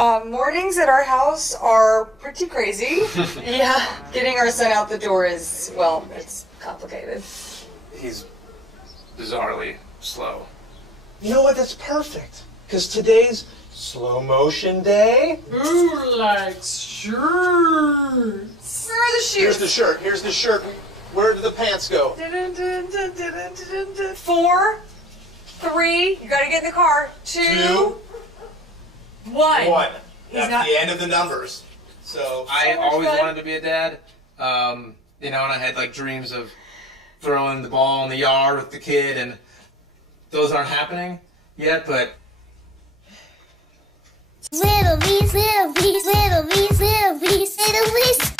Mornings at our house are pretty crazy. Yeah, getting our son out the door is, well, it's complicated. He's bizarrely slow. You know what? That's perfect. Because today's slow motion day. Who likes shirts? Where are the shoes? Here's the shirt. Here's the shirt. Where did the pants go? 4, 3, you gotta get in the car. 2, 1. 1. That's the end of the numbers. So I always wanted to be a dad. You know, and I had like dreams of throwing the ball in the yard with the kid, and those aren't happening yet, but Little beast, little beast, little beast, little beast, little beast.